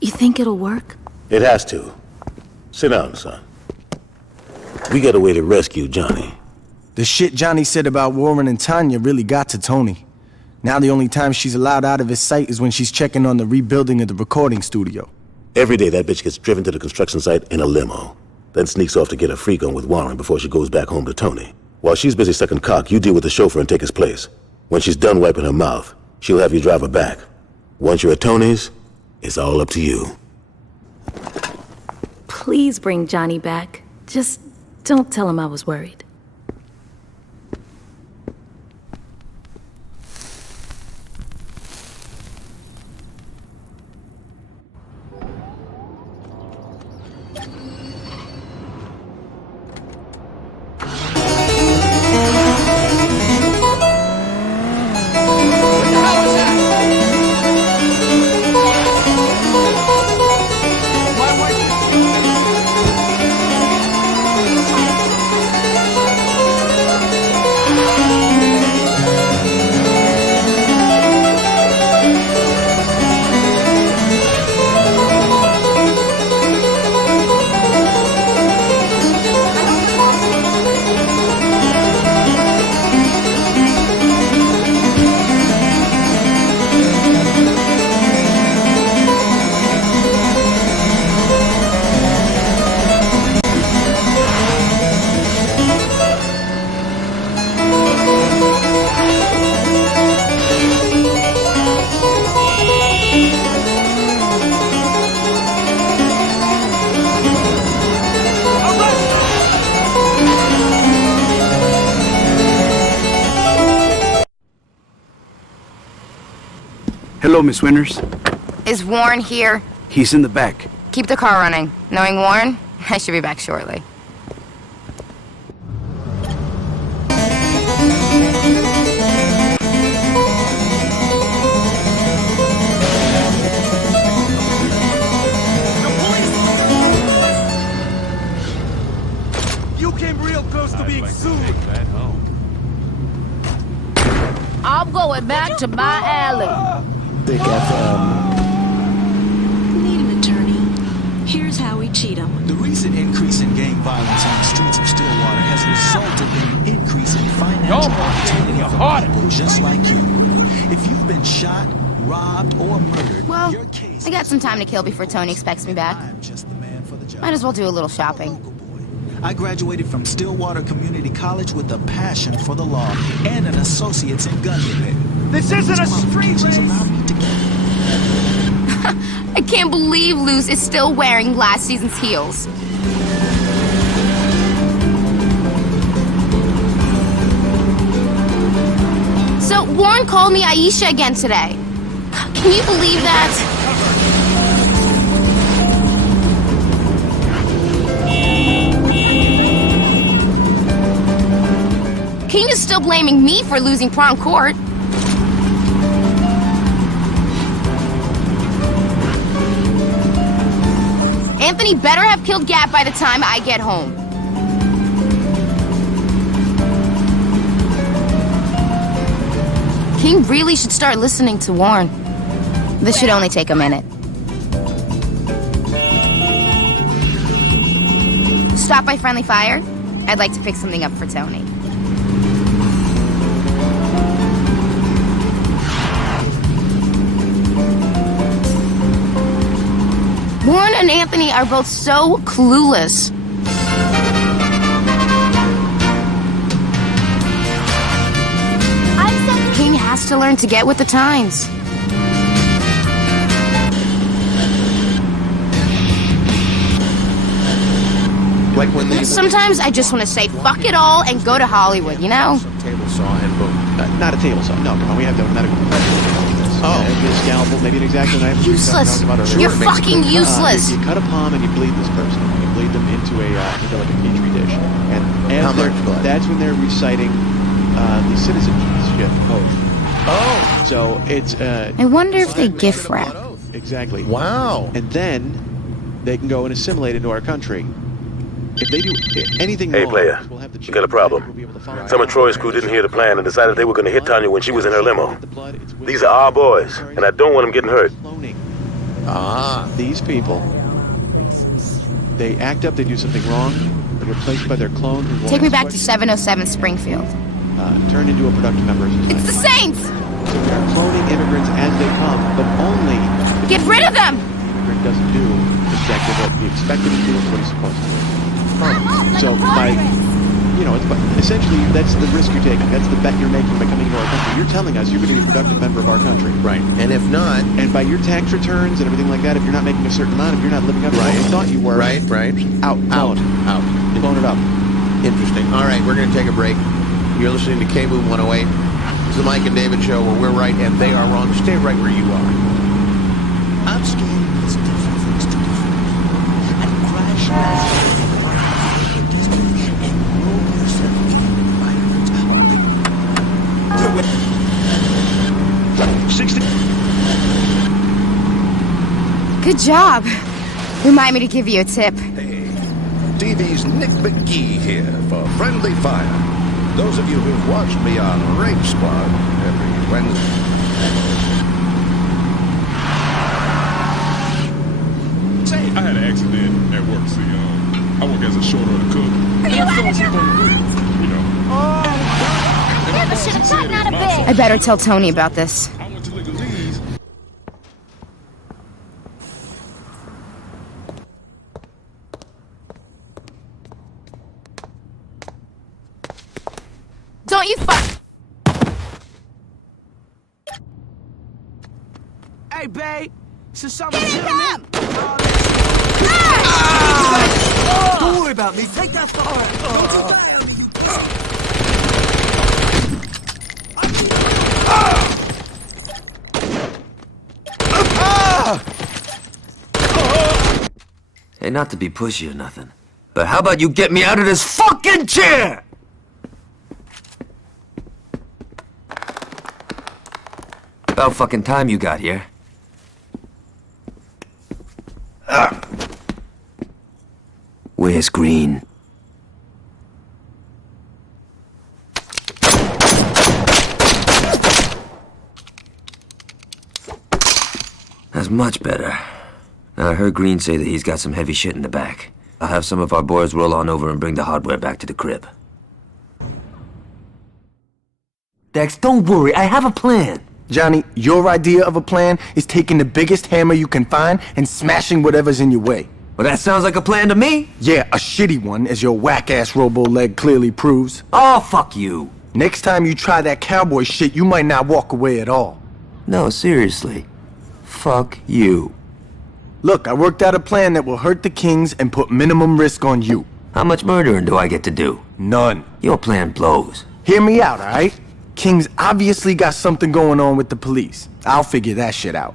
You think it'll work? It has to. Sit down, son. We got a way to rescue Johnny. The shit Johnny said about Warren and Tanya really got to Tony. Now the only time she's allowed out of his sight is when she's checking on the rebuilding of the recording studio. Every day that bitch gets driven to the construction site in a limo, then sneaks off to get a freak on with Warren before she goes back home to Tony. While she's busy sucking cock, you deal with the chauffeur and take his place. When she's done wiping her mouth, she'll have you drive her back. Once you're at Tony's, it's all up to you. Please bring Johnny back. Just don't tell him I was worried. Hello, Miss Winters. Is Warren here? He's in the back. Keep the car running. Knowing Warren, I should be back shortly. You came real close to being sued. I'm going back to my alley. Thick FM. Need an attorney. Here's how we cheat them. The recent increase in gang violence on the streets of Stillwater has resulted in an increase in financial opportunity for people just like you. If you've been shot, robbed, or murdered, Well, your case I got some time to kill before Tony expects me back. I'm just the man for the job. Might as well do a little shopping. I graduated from Stillwater Community College with a passion for the law and an associate's in gun repair. This isn't a street race. I can't believe Luz is still wearing last season's heels. So, Warren called me Aisha again today. Can you believe that? King is still blaming me for losing prom court. Anthony better have killed Gap by the time I get home. King really should start listening to Warren. This should only take a minute. Stop by Friendly Fire. I'd like to pick something up for Tony. Warren and Anthony are both so clueless. King has to learn to get with the times. Like when they Sometimes I just want to say fuck it all and go to Hollywood, you know? table saw and boom. Not a table saw. No, come on. We have the medical. Maybe a scalpel, maybe an X-Acto knife. Useless. You're fucking useless. You cut a palm and you bleed this person. You bleed them into a into like a petri dish, and as that's when they're reciting the citizenship oath. Oh. So it's I wonder if they gift wrap. exactly. Wow. And then they can go and assimilate into our country. If they do anything Hey, wrong, player, we'll have to you got a problem. we'll be able to follow Some of Troy's crew didn't hear the plan and decided they were going to hit Tanya when she was in her limo. These are our boys, and I don't want them getting hurt. Cloning. These people, they act up, they do something wrong, they're replaced by their clone who won't Take me back ask to 707 Springfield. questions, turned into a productive member of society. It's the Saints! So we are cloning immigrants as they come, but only if Get rid of them! the immigrant doesn't do exactly what we expect him to do and what he's supposed to do. So by, essentially that's the risk you're taking. That's the bet you're making by coming into our country. You're telling us you're going to be a productive member of our country. Right. And if not... And by your tax returns and everything like that, if you're not making a certain amount, if you're not living up to what you thought you were... Right. Out. Clone it up. Interesting. All right, we're going to take a break. You're listening to K-Boom 108. It's the Mike and David Show where we're right and they are wrong. Stay right where you are. I'm scared it's different things to different people. And crash and roll yourself in environments. 60. Good job. Remind me to give you a tip. Hey, TV's Nick McGee here for Friendly Fire. Those of you who've watched me on Rape Squad every Wednesday. Say, I had an accident at work. See, I work as a short order cook. Never should have gotten out of bed. I better tell Tony about this. I went to legalese. Don't you fuck. Hey, babe. So something Get him! Don't worry about me. Take that far. Don't you die on me. Hey, not to be pushy or nothing, but how about you get me out of this fucking chair? About fucking time you got here. Where's Green? That's much better. Now, I heard Green say that he's got some heavy shit in the back. I'll have some of our boys roll on over and bring the hardware back to the crib. Dex, don't worry, I have a plan. Johnny, your idea of a plan is taking the biggest hammer you can find and smashing whatever's in your way. Well, that sounds like a plan to me. Yeah, a shitty one, as your whack-ass robo-leg clearly proves. Oh, fuck you. Next time you try that cowboy shit, you might not walk away at all. No, seriously. Fuck you. Look, I worked out a plan that will hurt the Kings and put minimum risk on you. How much murdering do I get to do? None. Your plan blows. Hear me out, alright? Kings obviously got something going on with the police. I'll figure that shit out.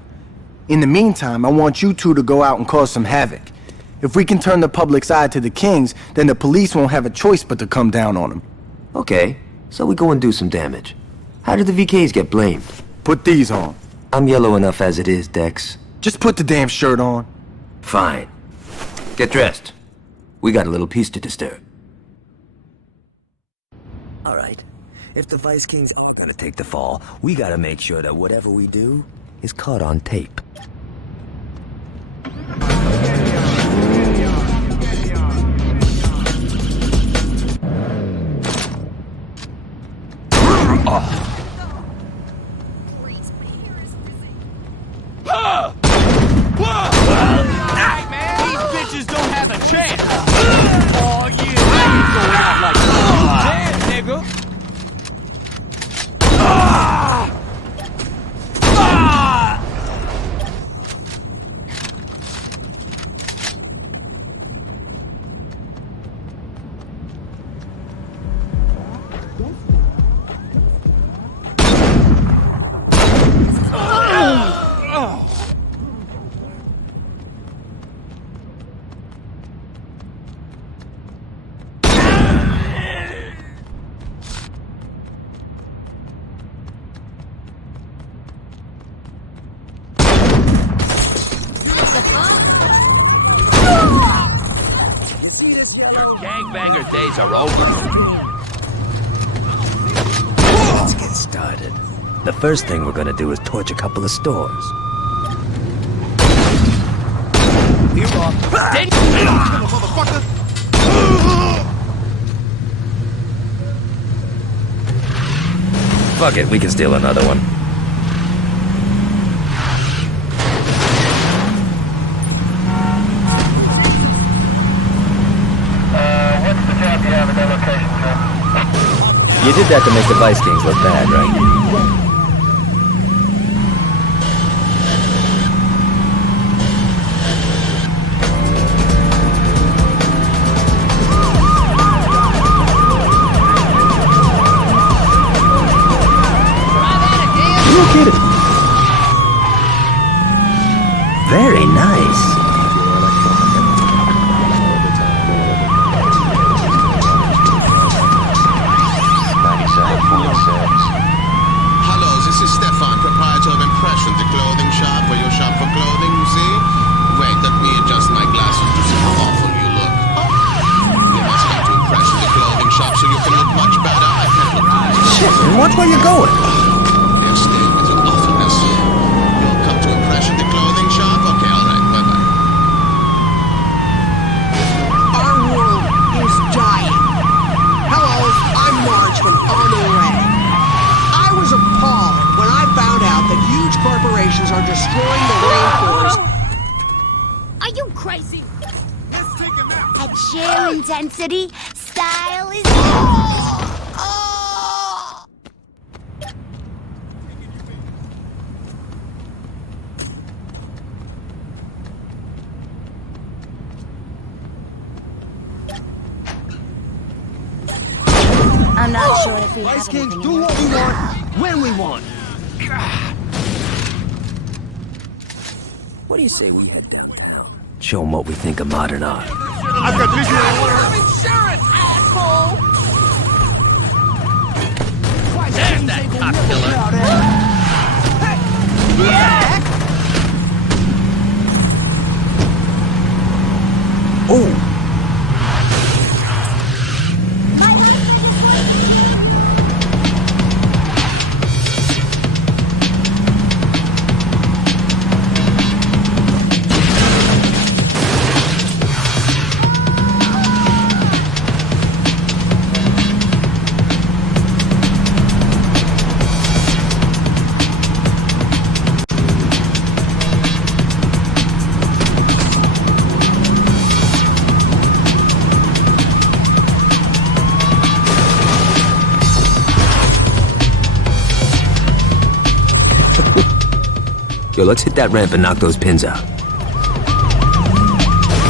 In the meantime, I want you two to go out and cause some havoc. If we can turn the public's eye to the Kings, then the police won't have a choice but to come down on them. Okay, so we go and do some damage. How did the VKs get blamed? Put these on. I'm yellow enough as it is, Dex. Just put the damn shirt on. Fine. Get dressed. We got a little piece to disturb. All right. If the Vice Kings are gonna take the fall, we gotta make sure that whatever we do is caught on tape. Hey, man. These bitches don't have a chance. Oh, yeah. I ain't go out like that. You dead, nigga. Your gangbanger days are over. Let's get started. The first thing we're gonna do is torch a couple of stores. Here, Rob. Motherfucker! Fuck it, we can steal another one. What's the job you have at that location, Joe? You did that to make the Vice Kings look bad, right? Very nice. Hello, this is Stefan, proprietor of Impression, the clothing shop where you shop for clothing, you see? Wait, let me adjust my glasses to see how awful you look. You must come to Impression, the clothing shop, so you can look much better. I can't look good. Shit, man, watch where you're going. Here, stay with your awfulness. You'll come to Impression, the clothing shop? Okay, all right, bye-bye. Our world is dying. Hello, I'm Marge from On the Way. I was appalled when I found out that huge corporations are destroying the rainforest. Are you crazy? At sheer intensity, style is... I'm not sure if we Vice have Kings, anything do in what we want, when we want. What do you say we head downtown? Show them what we think of modern art. I've got insurance, asshole! There's that cop killer. Oh, Yo, let's hit that ramp and knock those pins out.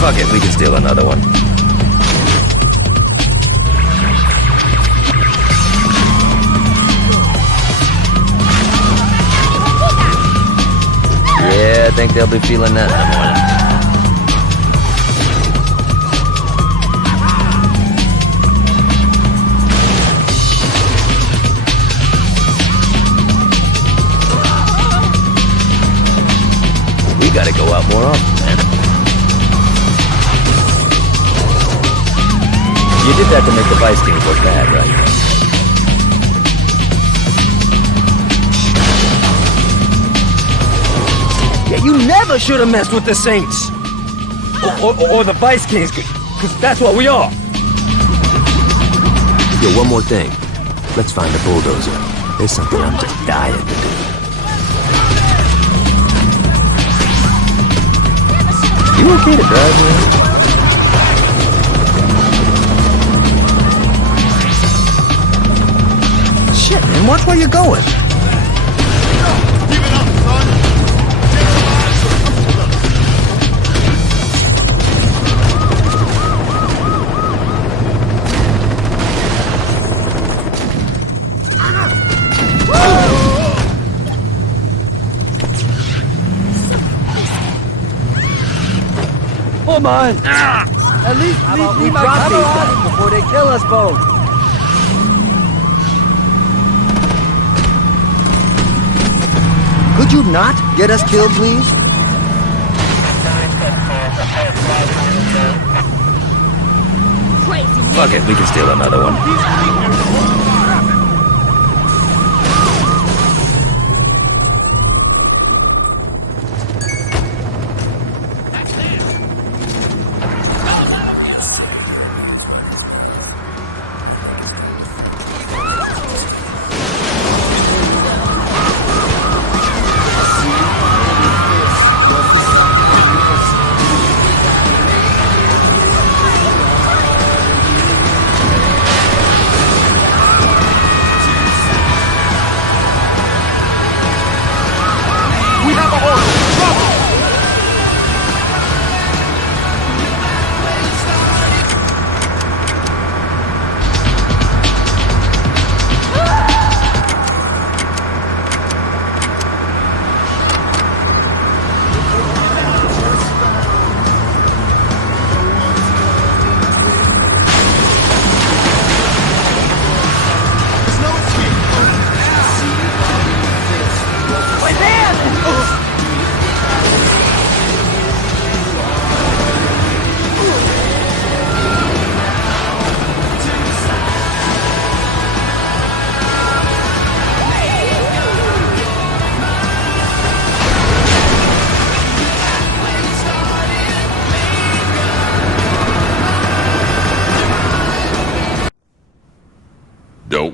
Fuck it, we can steal another one. Yeah, I think they'll be feeling that in the morning. We gotta go out more often, man. You did that to make the Vice Kings look bad, right? Yeah, you never should have messed with the Saints! Or the Vice Kings, because that's what we are! Yo, one more thing. Let's find the bulldozer. There's something I'm just dying to do. You okay to drive, man? shit, man, watch where you're going. Come on! At least we drop these guys before they kill us both. Could you not get us killed, please? Crazy. Fuck it, we can steal another one.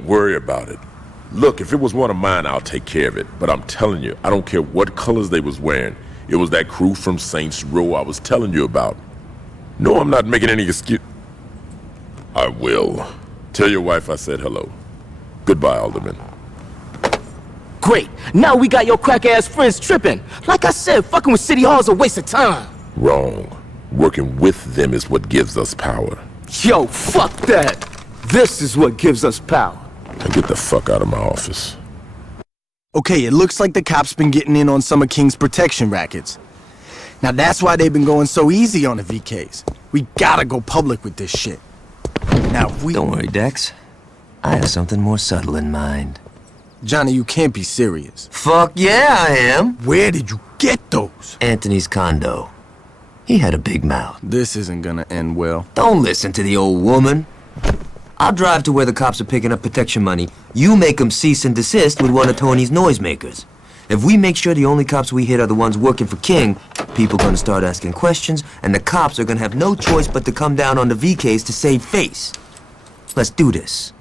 worry about it. Look, if it was one of mine, I'll take care of it. But I'm telling you, I don't care what colors they was wearing. It was that crew from Saints Row I was telling you about. No, I'm not making any excuse. I will. Tell your wife I said hello. Goodbye, Alderman. Great. Now we got your crack-ass friends tripping. Like I said, fucking with City Hall's a waste of time. Wrong. Working with them is what gives us power. Yo, fuck that. This is what gives us power. Now get the fuck out of my office. Okay, it looks like the cops been getting in on some of King's protection rackets. Now that's why they've been going so easy on the VKs. We gotta go public with this shit. Now we... Don't worry, Dex. I have something more subtle in mind. Johnny, you can't be serious. Fuck yeah, I am. Where did you get those? Anthony's condo. He had a big mouth. This isn't gonna end well. Don't listen to the old woman. I'll drive to where the cops are picking up protection money. You make them cease and desist with one of Tony's noisemakers. If we make sure the only cops we hit are the ones working for King, people gonna start asking questions, and the cops are gonna have no choice but to come down on the VKs to save face. Let's do this.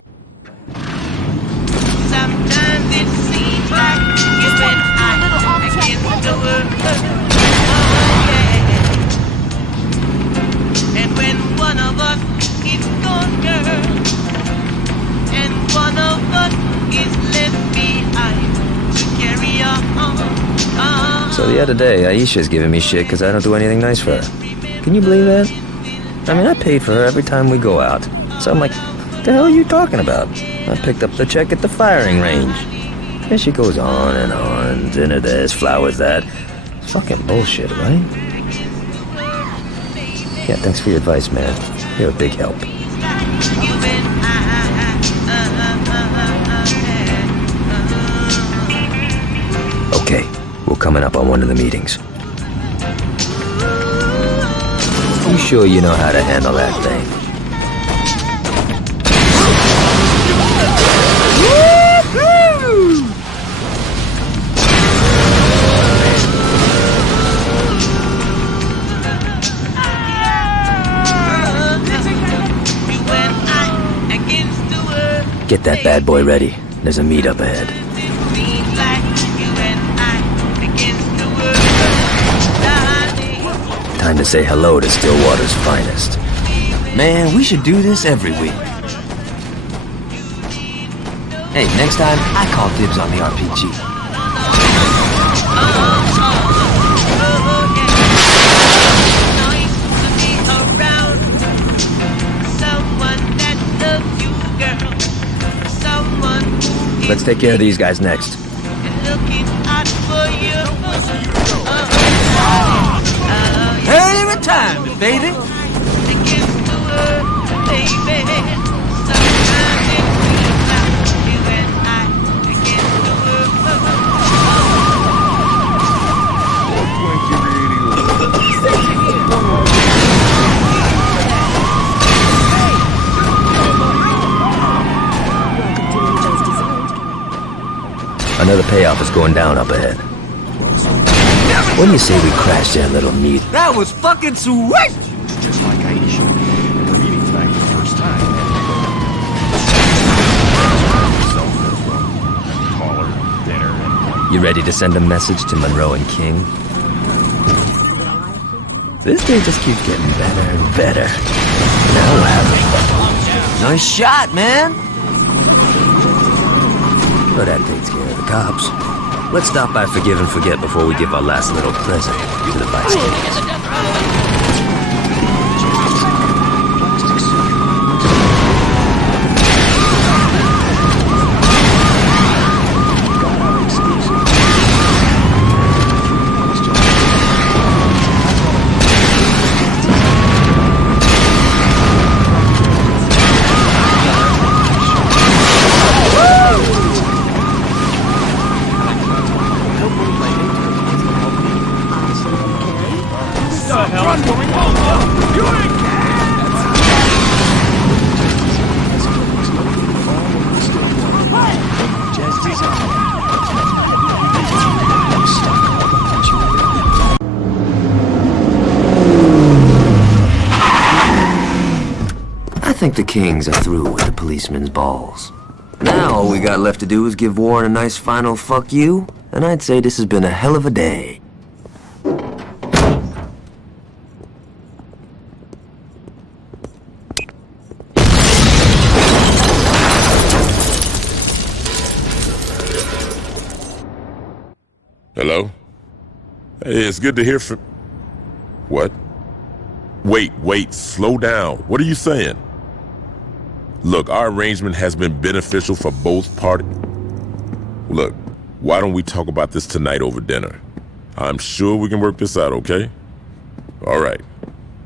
Sometimes it seems like you and I against the world. Oh, yeah. And when one of us is gone, girl, and one of us is left behind to carry on. So the other day, Aisha's giving me shit because I don't do anything nice for her. Can you believe that? I mean, I pay for her every time we go out. So I'm like, what the hell are you talking about? I picked up the check at the firing range. And she goes on and on, dinner this, flowers that. It's fucking bullshit, right? Yeah, thanks for your advice, man. You're a big help. Okay, we're coming up on one of the meetings. You sure you know how to handle that thing? Get that bad boy ready. There's a meet up ahead. Time to say hello to Stillwater's finest. Man, we should do this every week. Hey, next time, I call dibs on the RPG. Let's take care of these guys next. Early retirement, baby. Another payoff is going down up ahead. What do you say we crash their little meet? That was fucking sweet! Just like Aisha. And we're meeting tonight for the first time. Taller, thinner, and... You ready to send a message to Monroe and King? This day just keeps getting better and better. Now laughing. Nice shot, man! But that takes care of the cops. Let's stop by Forgive and Forget before we give our last little present to the vice king. I think the Kings are through with the policeman's balls. Now All we got left to do is give Warren a nice final fuck you, and I'd say this has been a hell of a day. Hello? Hey, it's good to hear from... What? Wait, slow down. What are you saying? Look, our arrangement has been beneficial for both parties. Look, why don't we talk about this tonight over dinner? I'm sure we can work this out, okay? All right.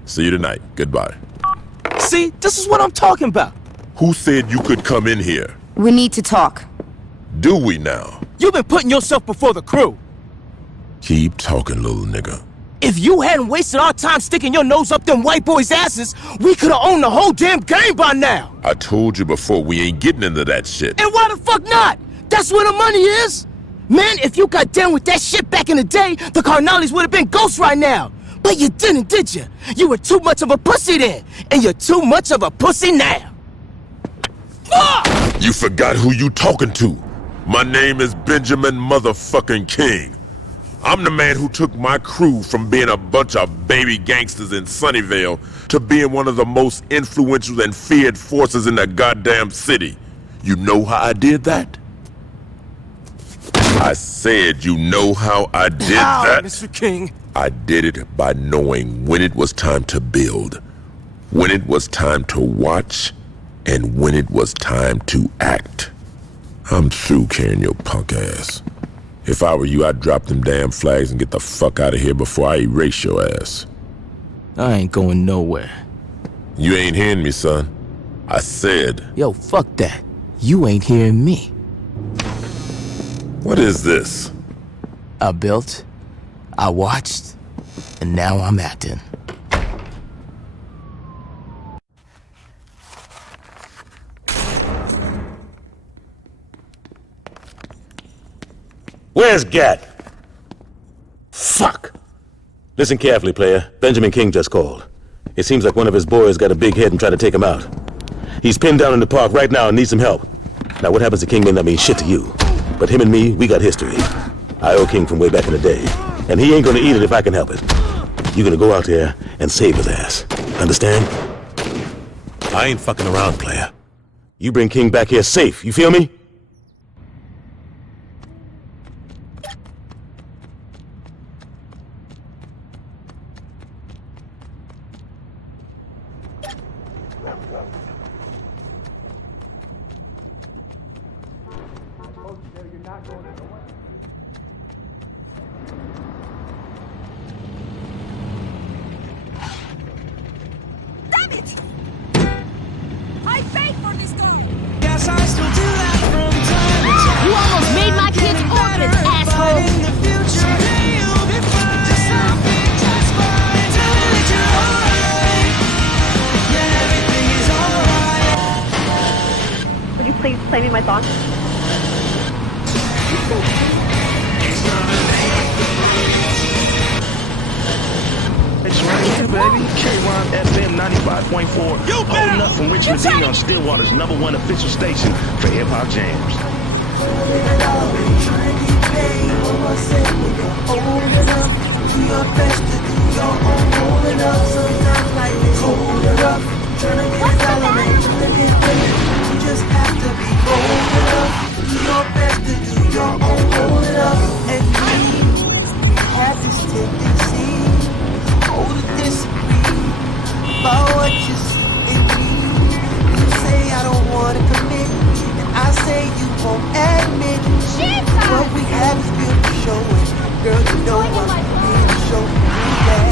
See you tonight. Goodbye. See, this is what I'm talking about. Who said you could come in here? We need to talk. Do we now? You've been putting yourself before the crew. Keep talking, little nigga. If you hadn't wasted our time sticking your nose up them white boys' asses, we could've owned the whole damn game by now. I told you before, we ain't getting into that shit. And why the fuck not? That's where the money is. Man, if you got down with that shit back in the day, the Carnales would have been ghosts right now. But you didn't, did you? You were too much of a pussy then, and you're too much of a pussy now. You forgot who you talking to. My name is Benjamin motherfucking King. I'm the man who took my crew from being a bunch of baby gangsters in Sunnyvale to being one of the most influential and feared forces in the goddamn city. You know how I did that? I said you know how I did that? Mr. King? I did it by knowing when it was time to build, when it was time to watch, and when it was time to act. I'm through carrying your punk ass. If I were you, I'd drop them damn flags and get the fuck out of here before I erase your ass. I ain't going nowhere. You ain't hearing me, son. I said... Yo, fuck that. You ain't hearing me. What is this? I built, I watched, and now I'm acting. Where's Gat? Fuck! Listen carefully, player. Benjamin King just called. It seems like one of his boys got a big head and tried to take him out. He's pinned down in the park right now and needs some help. Now, what happens to King may not mean shit to you. But him and me, we got history. I owe King from way back in the day. And he ain't gonna eat it if I can help it. You're gonna go out there and save his ass. Understand? I ain't fucking around, player. You bring King back here safe, you feel me? You almost made my kids orphans, asshole! Would you please play me my song? It's right here, baby. K-Ron FM 95.4. Holding up from Richmond D on Stillwater's #1 official station for hip-hop jams. About what you see in me. You say I don't wanna commit, and I say you won't admit. What we have is built to show it. Girl, you know I'm here to show you that.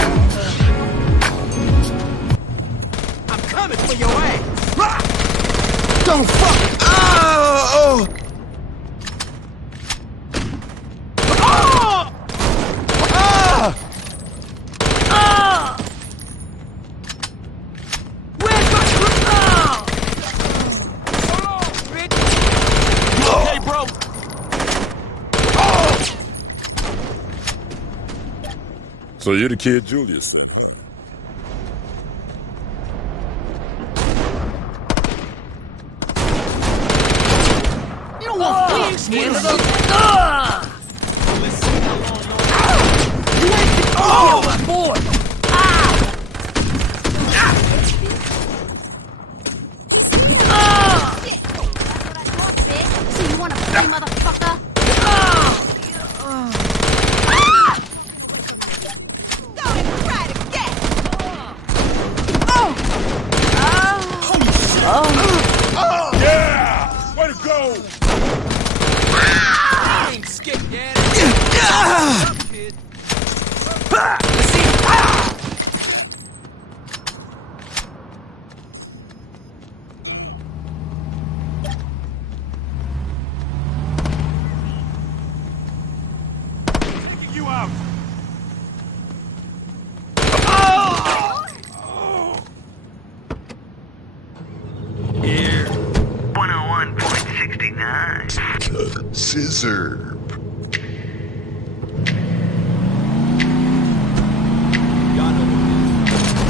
I'm coming for your ass! Ah! Don't fuck! Oh! Oh! Ah! Ah! Where's my oh! You okay, bro? Oh! So you're the kid Julius said, huh? Skin of the... Oh, my boy! So you wanna play, motherfucker? Yeah! Way to go! Ain't skip, yeah. Taking you out! Here. 101.69. Scissor. Y'all know what it is.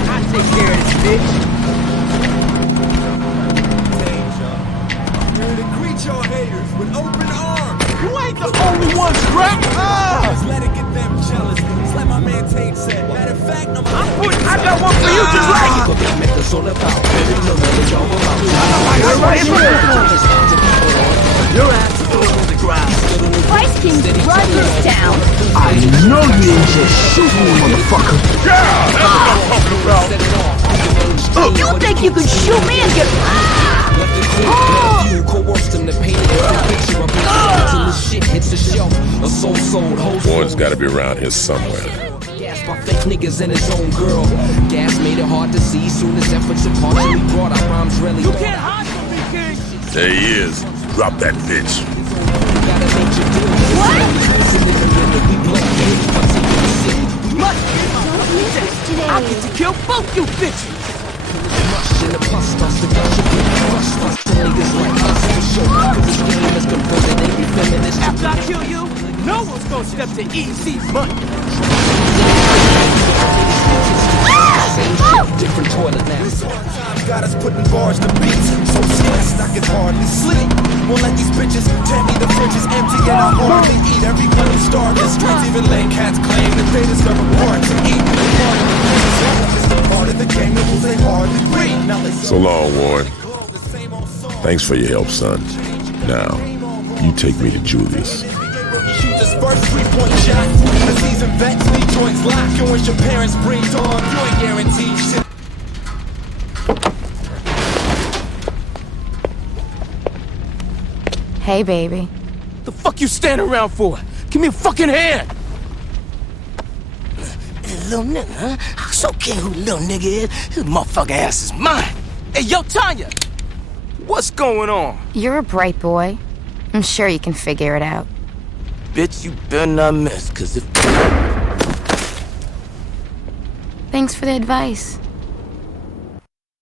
I take care of this bitch. Here to greet your haters with open arms. You ain't the only one, Scrap! Just let it get them jealous. Just like my man Tate said. Matter of fact, I got one for you just like it! Your ass is on the ground. Price King's run this town. I know you didn't just shoot me, motherfucker. Yeah! That's what I'm talking about! You think you can shoot me and get... One's gotta be around here somewhere. Fake niggas and his own girl. Gas made it hard to see. Soon as efforts are partially brought, our rhymes really. You can't hide from me, King. There he is. Drop that bitch. I get to kill both you bitches. After I kill you, no one's gonna step to easy money. Different toilet now. Times got us putting bars to beats. So stressed I can hardly sleep. Won't let these bitches tear me the fridge is empty and I hardly eat. Everyone is starving. Streets even lame cats claim that they discover more to eat. Part of the game, the rules they hardly read. Now they So long, Warren. Thanks for your help, son. Now, you take me to Julius. shoot this first 3-point shot. The season vets need joints locked. And when your parents bring dog, you ain't guaranteed shit. Hey, baby. The fuck you standing around for? Give me a fucking hand! Little nigga, huh? I so care who little nigga is. This motherfucker ass is mine. Hey, yo, Tanya! What's going on? You're a bright boy. I'm sure you can figure it out. Bitch, you better not miss, cause if... Thanks for the advice.